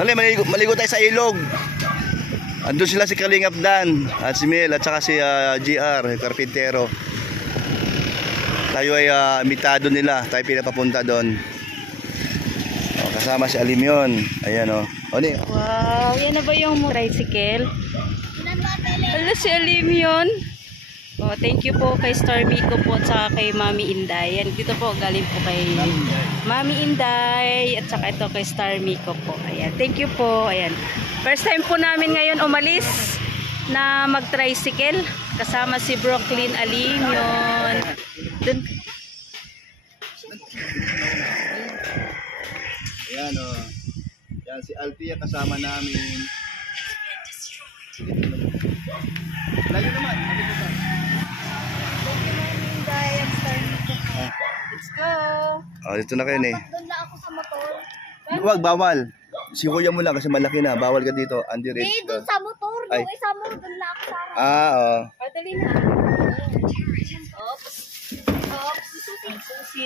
Dali, maligo tayo sa ilog. Andun sila si Kalingap Dan at si Mel at saka si GR, Carpintero. Tayo ay imitado nila. Tayo pinapapunta doon. Kasama si Alimyon. Ayan o. Wow, yan na ba yung tricycle? Ala si Alimyon. Oh, thank you po kay Star Miko po at saka kay Mami Inday. Yan, dito po galing po kay Mami Inday at saka ito kay Star Miko po. Ayan, thank you po. Ayan. First time po namin ngayon umalis na mag-tricycle kasama si Brooklyn Alimyon. Dun. Ayan o. Yan si Althea kasama namin. Layo naman. Let's go. Oh, dito na kayo eh. Doon lang ako sa motor. Huwag, bawal. Si kuya mo lang kasi malaki na. Bawal ka dito. Andy Red. Eh, doon sa motor. Ay. Doon isa mo. Doon lang ako sa Oo. Padali na. Oops. Oops. Susi.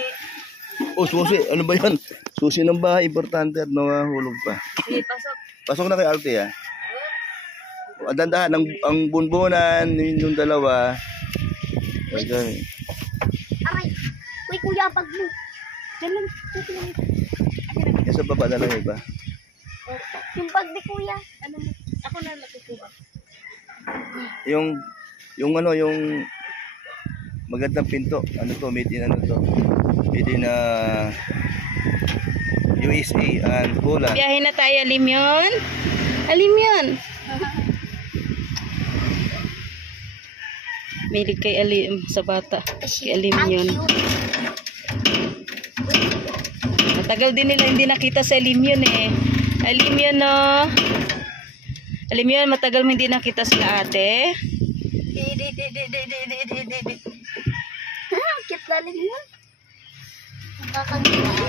Oh, susi. Ano ba yan? Susi ng bahay. Importante at nawahulog pa. Sige, pasok. Pasok na kay Althea. Dandahan. Ang bunbunan. Yung dalawa. Okay. aray. Uy, kuya, pag mo. Diyan lang. Yan sa baba na lang iba. Yung bag ni kuya. Ano mo? Ako na lang kukuha. Yung magandang pinto. Ano to? Made in ano to? Made in USA and Poland. Biyahe na tayo, Alimyon. Alimyon. Milig kay sa bata. Kay Alimyon. Matagal din nila hindi nakita sa Alimyon eh. Alimyon no. Alimyon, matagal mo hindi nakita sila ate. Cute lalim mo. Nakakaganda.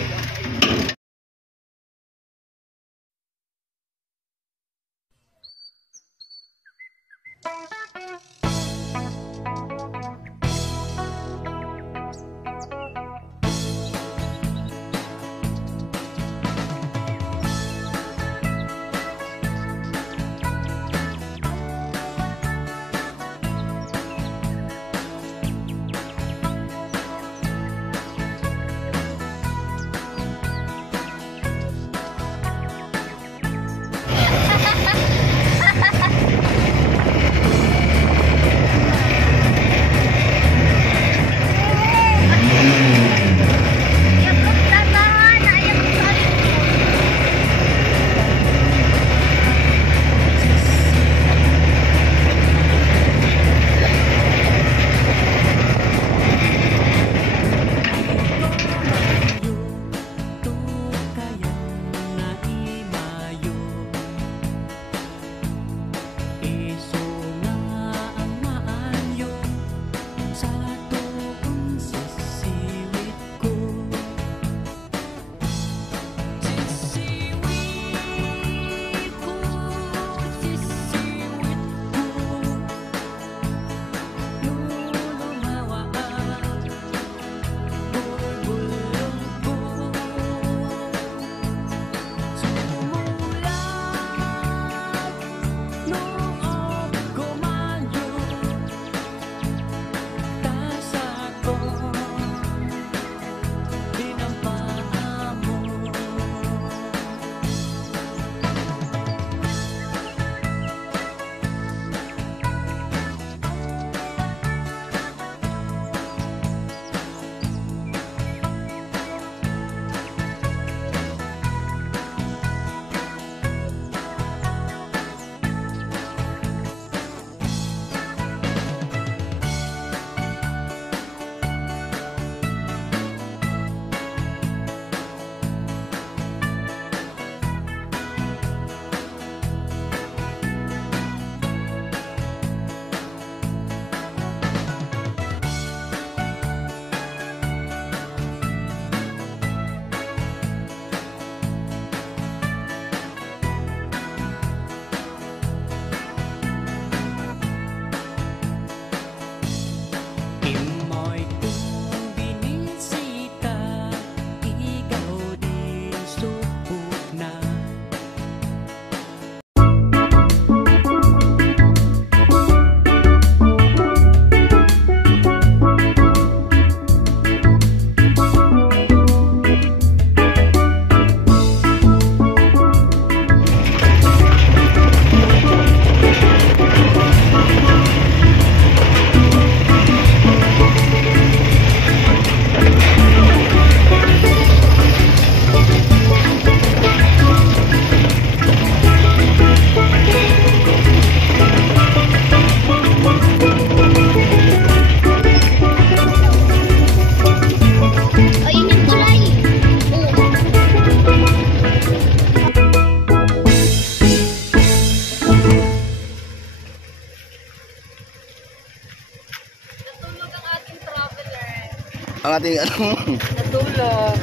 ating ano. Natulog.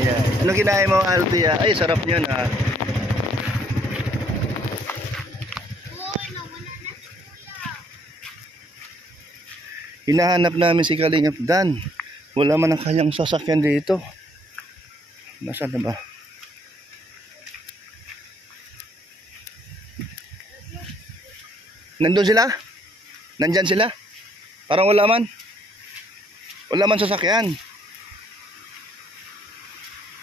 Yan. Ano kinain mo, Altia? Ay, sarap niyan ah. Hinahanap namin si Kalingap Dan. Wala man ang kanyang sasakyan dito. Nasaan na ba? Nandun sila? Nandyan sila? Parang wala man. Wala man sasakyan.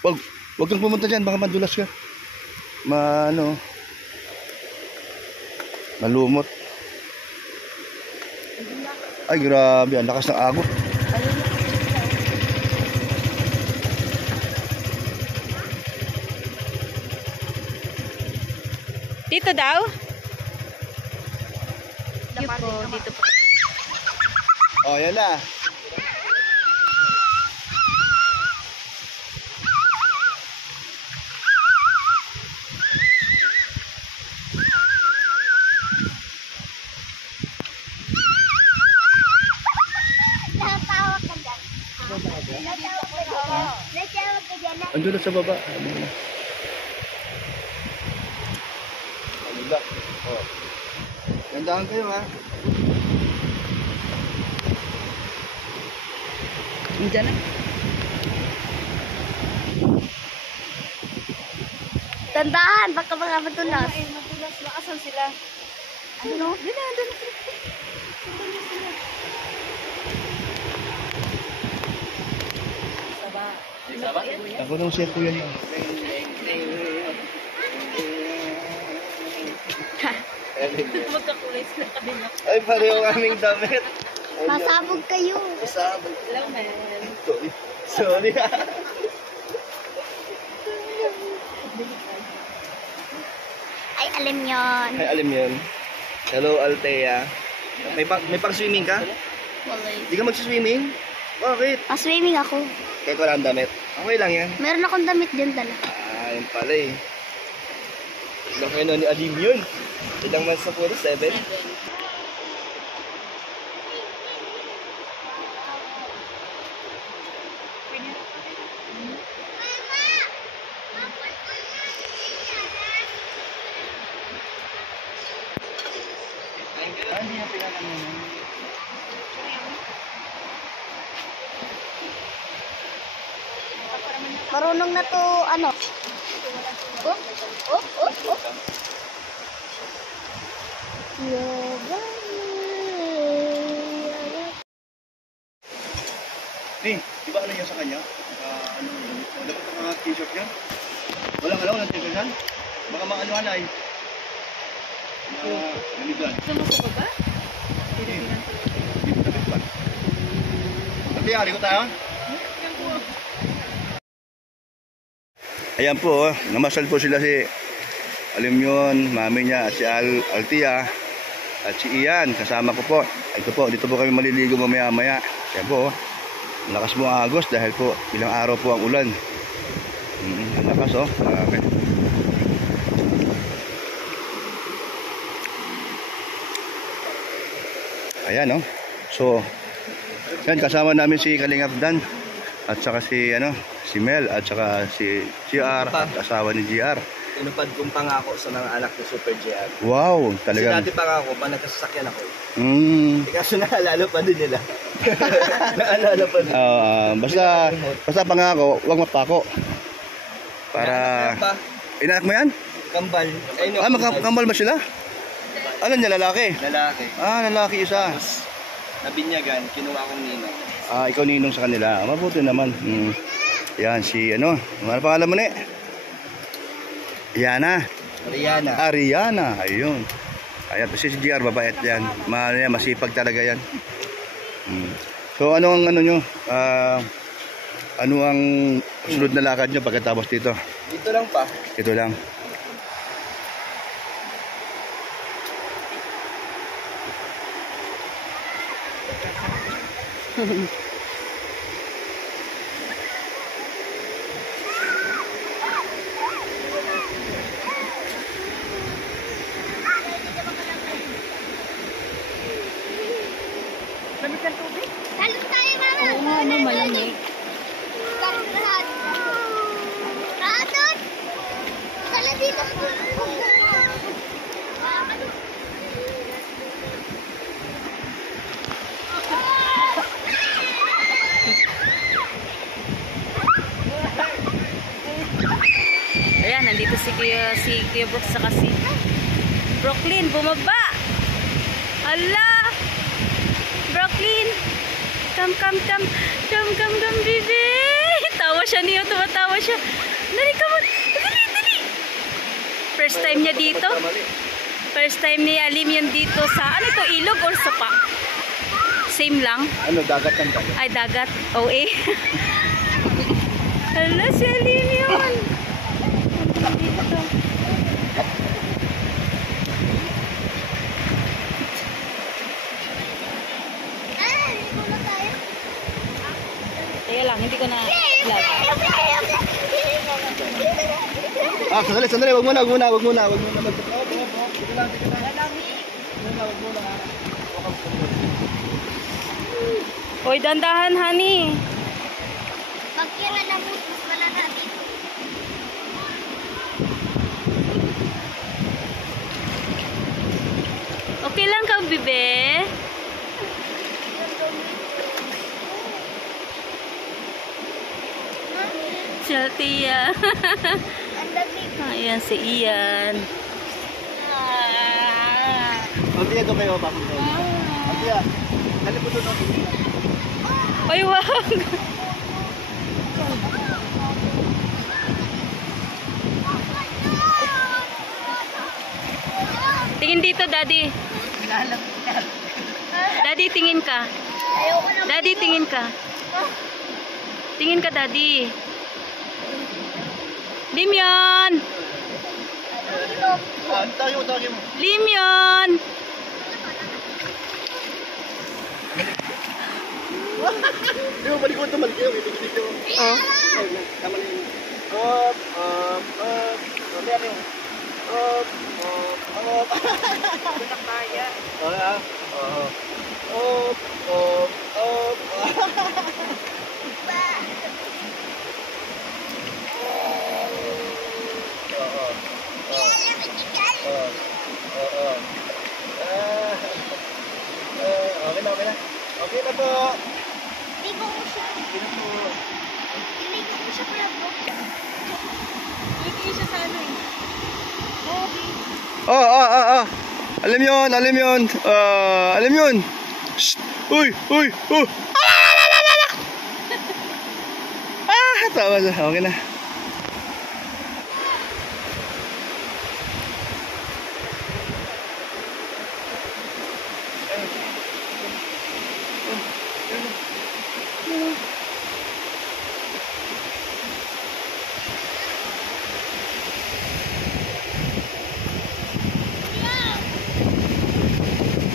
Wag kang pumunta dyan, baka madulas ka. Malumot. Ay, grabe, ang lakas ng agos. Dito daw? Dito po. Oh, yan na. Natawag ka dyan. Natawag ka dyan. Andun na sa baba. Ano ba? Oh. Gandaan kayo ha. Diyan na. Tandaan, baka mga matulas. Matulas ba? Asan sila? Ano? Doon na. Ako nung siya kuya niya. Magkakulay sila kanina. Ay, pareho aming damit. Masabog kayo. Masabog. Hello, man. Sorry. Ay, alam yon. Ay, alam yun. Hello, Altea. May pang-swimming ka? Wala. Di ka mag-swimming? Bakit? Pa-swimming ako. Kahit wala ang damit. Okay lang yan. Meron akong damit dyan dala. Ah, yun pala eh. Ilang kayo ni Alim yun? Ilang months na puro? 7? Hindi na pinangan mo. Marunong na to, ano? Oh. Eh, di ba ano yan sa kanya? Dapat naka-t-shirt yan? Walang t-shirt yan? Baka maano ay. Ganito. Gusto mo sa baba? Ate, hali ko tayo? Ayan po, namasal po sila si Alimyon, mami niya at si Altia at si Ian, kasama ko po. Ito po, dito po kami maliligo mamaya-maya. Ayan po, malakas po ang agos dahil po ilang araw po ang ulan. Ang lakas marami. Ayan so yan, kasama namin si Kalingap Dan at saka si Mel at saka si GR at asawa ni GR. Inupad kong pangako sa mga anak ni Super JR. Wow, Kasi talagang. dati pangako pa nagkasasakyan ako. Kaso naalala pa din nila. Naalala pa din. Basta pangako, wag mapako. Para Pa, inanak mo yan? kambal. Kambal ba sila? Ano niya, lalaki? Lalaki. Lalaki isa. Nabinyagan, kinuha kong ninong. Ikaw ninong sa kanila. Mabuti naman. Yan, si ano pangalan mo ni? Yana. Rihanna. Ariana, ayun. Ayan, si GR, babait yan. Masipag talaga yan. So, ano ang nyo? Ano ang sunod na lakad nyo pagkatapos dito? Dito lang pa. Ito lang. Salud tayo, mama! Ayan, nandito si Kuya Brooks saka si Brooklyn, bumaba. Ala! Brooklyn! Come, baby! Tawa siya niyo, tumatawa siya. Dali, come on! Dali! First time niya dito? First time ni Alim yun dito sa, ano ito, ilog or sapa? Same lang? Ano, dagat ng dagat. Ay, dagat. OA. Hala, si Alim yun. Dito. Kaya lang, hindi ko na vlog. Sandali, wag muna. Dito lang. Hoy, dandahan, honey. Pagkira na mo, mas wala natin. Okay lang ka, bebe? Siya, Tia. Ang dami. Ayan, si Ian. Pagtiya to kayo, bakit to? Pagtiya. Dali po doon. Ay, wag. Tingin dito, Daddy. Daddy, tingin ka. Ayoko na. Daddy, tingin ka. Tingin ka, Daddy. Limyon! Tayo mo. Limyon! Di mo, balik kayo. Itig-itig kayo. Oh. Tama na yun. Up. Mamaya na yun. Up. Kaya. Wala. Okay na. Okay na po. Ligo ko siya. Okay na po. Ligo ko siya pala, bro. Ligo siya sa ano eh. Oh. Alam yun. Alam yun. Shh. Uy. Oh. Tawa na. Okay na.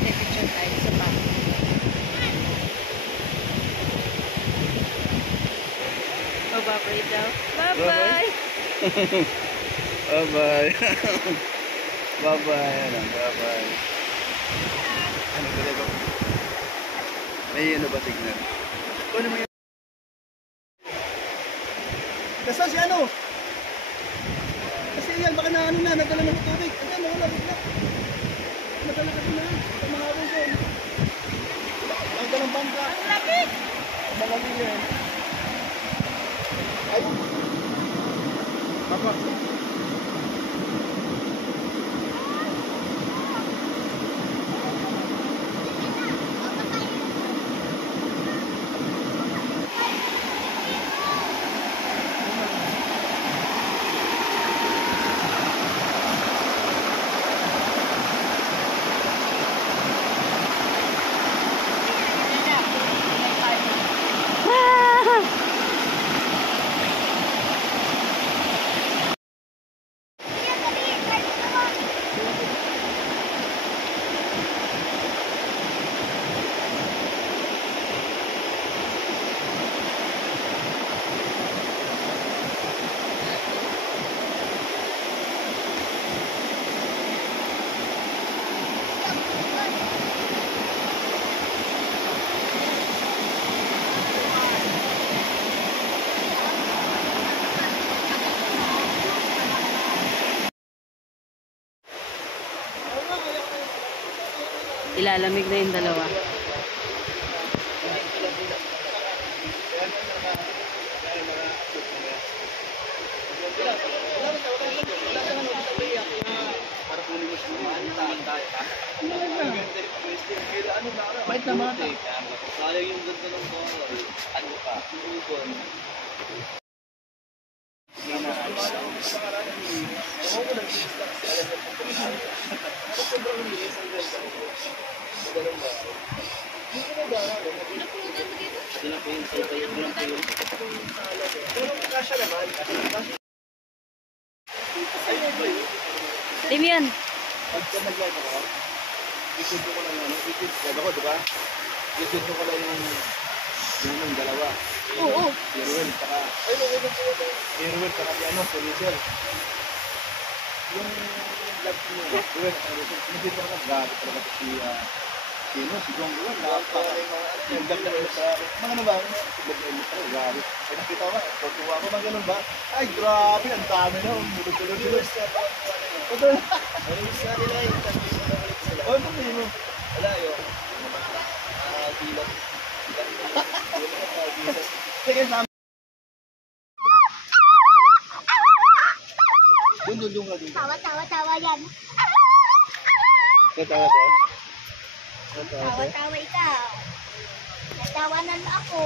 Picture tayo sa pa. Bye-bye daw. Bye-bye. Bye-bye. Bye-bye. Bye-bye. Ano ba ito? May ano ba signal? Ano mo yun? Nasaan si ano? Kasi yan, baka na ano na, nagdala ng tubig. Ano, wala, bigla. Nadala kasi na. Sa mga araw ko. Ang dalang bangka. Ang lamig! Malamig yan. Ay! Papa. Ilalamig na yung dalawa. Bait naman. Sayang yung ganda ng bahay. Ano pa? Ubon. Damian, Pagka nag-live ako, isip ko lang ano, isip ko, di ba? Isip ko lang yung dalawa. Oo. Si Ruel, saka, si Ruel, saka si ano, si Rizal. Yung vlog ko niya, Ruel, saka Rizal, isip ko lang, grabe talaga ito si John Ruel, nag-vlog na rin sa akin. Mga ano ba, nag-vlog talaga, grabe. Ay nakita ko, tutuwa ko, mga ganun ba? Ay, grabe, ang dami na, mulog-tulog sila. Ito na. Release na nila yung sabi mo na ulit sila. Oh, ano mo? Wala yun. Bilang. Sige, sama. Doon ka. Tawa yan. Tawa ko. Tawa ikaw. Natawanan mo ako.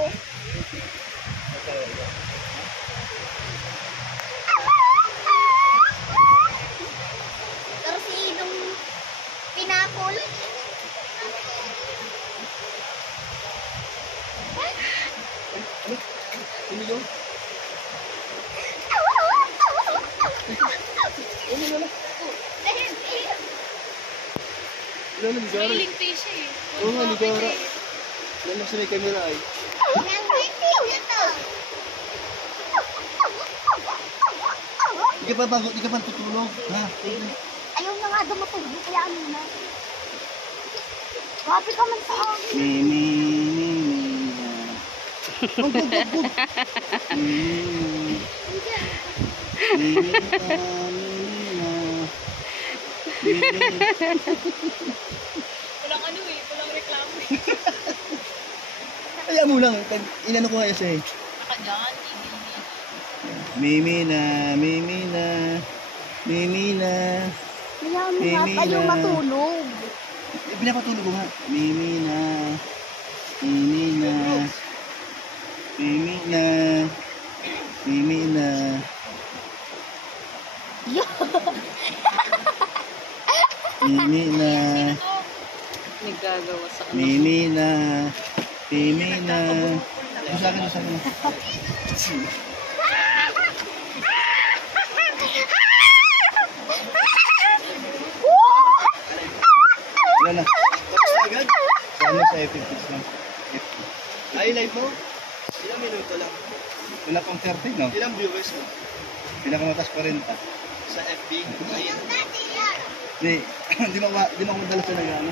Pero si Idong pinakol. Sino yun? Ayun, Ilan na ligara? feeling fish eh. Oo nga, ligara. Ilan na sa may camera ay. Yang waiting na to. Di ka pa tutulog. Ha? Ayaw na nga dumatulog, kaya ano na. Grabe ka man sa akin. Walang ano eh, walang reklamo eh. Kaya mo lang. Inano ko nga siya eh. Nakadaan, Mimi na. Kaya mo nga tayo matulog. Pinapatulog ko nga. Mimi na. Nagagawa sa ano. Mimi na. Sa akin. Wala na. Tapos na agad? Sana sa FFX lang. Ay, live mo? Ilang minuto lang? Wala pang 30, no? Ilang viewers mo? Pinakamatas 40. Sa FB? Ayun. Di mo madala sa nagano.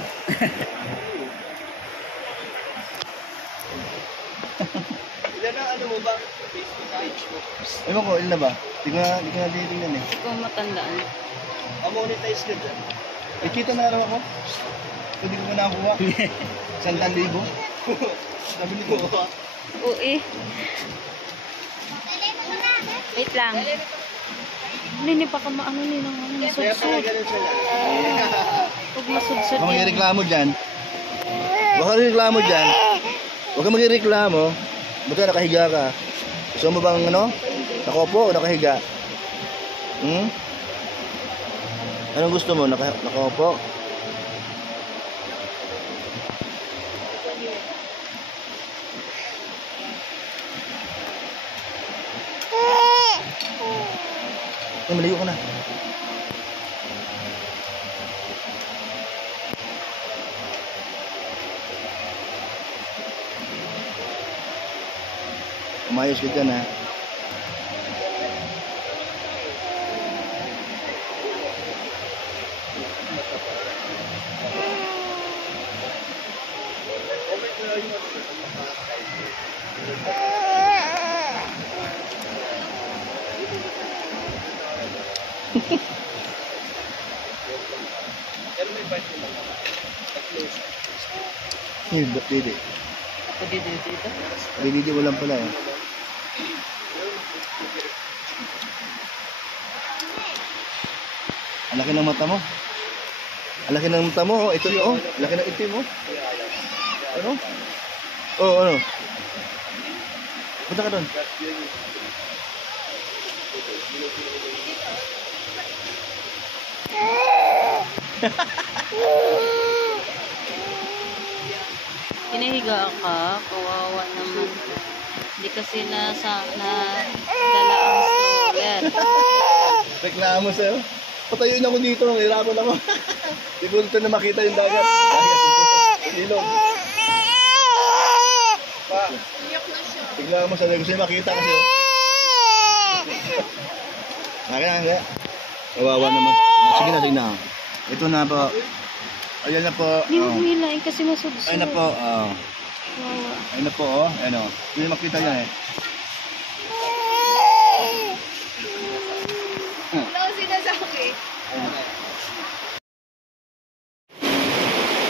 Ilan na ano mo ba? Facebook page mo? Ewan ko, ilan na ba? Di ko na titingnan eh. Hindi ko matandaan. Monetize ka dyan. Eh, kita na araw ako. Pwede ko na nakuha. 100,000. Sabi ni ko. Oo eh. Wait lang. Hindi pa ka maano ni nang ano Kaya pala masudsud. ganun sila. Huwag masudsud Huwag yan. magreklamo dyan. Huwag kang magreklamo. Buta nakahiga ka. Gusto mo bang ano? Nakaupo o nakahiga? Anong gusto mo? Nakaupo? Ay, malayo ka na. Umayos ka dyan, ha? Pero may part nila. At close. Didi. Ako dito. Didi walang pala eh. Ang laki ng mata mo. Ang laki ng mata mo. Oh. Ito oh. Ang laki ng itim mo. Ano? Oh, ano? Punta ka doon. Hinahiga ka, kawawa naman. Hindi kasi na dala ang stroller. Reklamo sa'yo. Patayuin ako dito. Hirapan ako. Di ko ito na makita yung dagat. Ilong. Pa. Tignan mo sa gusto niya makita kasi. Kaya. Kawawa naman. Sige na. Ito na po. Ayan na po. Hindi mo hilain kasi masubsub. Ayan na po. Kawawa. Ayan na po. Ayan o. Hindi na makita niya eh.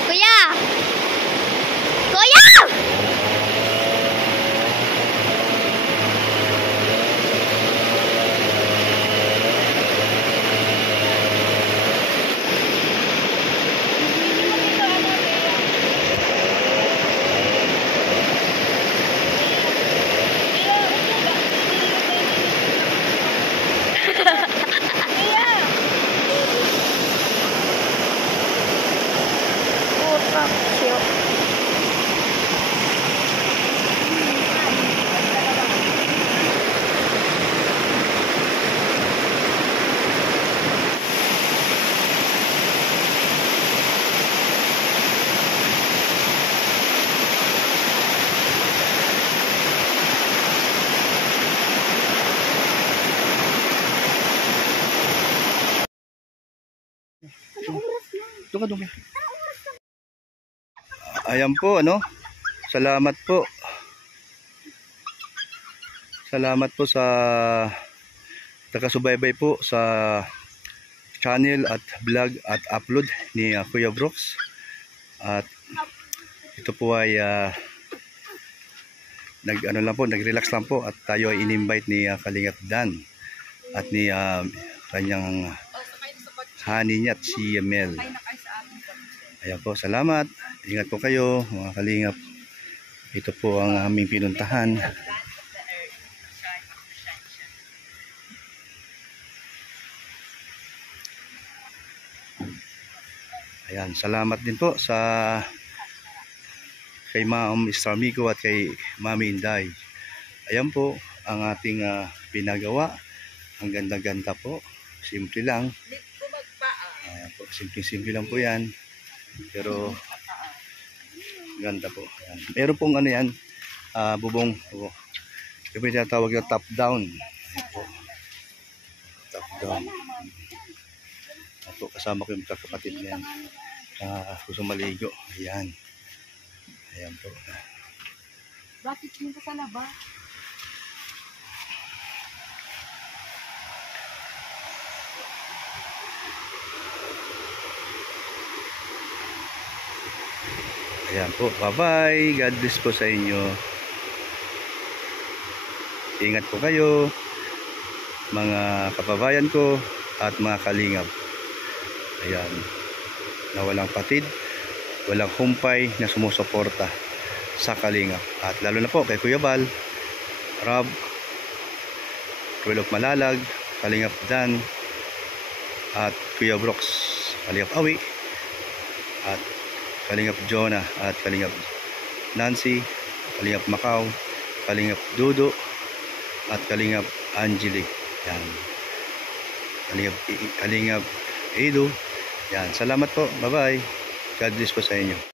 Kuya! Kuya! Doon ka. Ayan po, ano? Salamat po. Salamat po sa takasubaybay po sa channel at vlog at upload ni Kuya Brooks. At ito po ay nag-relax lang po at tayo ay in-invite ni Kalingap Dan at ni kanyang honey niya at si Mel. Ayan po, salamat. Ingat po kayo mga Kalingap. Ito po ang aming pinuntahan. Ayan, salamat din po sa kay Ma'am Starmico at kay Mami Inday. Ayan po ang ating pinagawa. Ang ganda-ganda po. Simple lang. Ayan po, simple lang po yan. Pero ganda po. Ayan. Meron pong ano yan, bubong. Yung tinatawag yung top down. Ayan po. Top down. Ayan po, kasama ko yung kakapatid na yan. Gusto maligo. Ayan. Ayan po. Bakit nito sa laba? Ayan po. Bye-bye. God bless po sa inyo. Ingat po kayo, mga kababayan ko at mga Kalingap. Ayan. Na walang patid, walang humpay na sumusuporta sa Kalingap. At lalo na po kay Kuya Bal, Rob, Ruel of Malalag, Kalingap Dan, at Kuya Brooks, Kalingap Awi, at Kalingap Jonah, at Kalingap Nancy, Kalingap Macau, Kalingap Dudo, at Kalingap Angelic. Yan. Kalingap Edo. Yan. Salamat po. Bye-bye. God bless po sa inyo.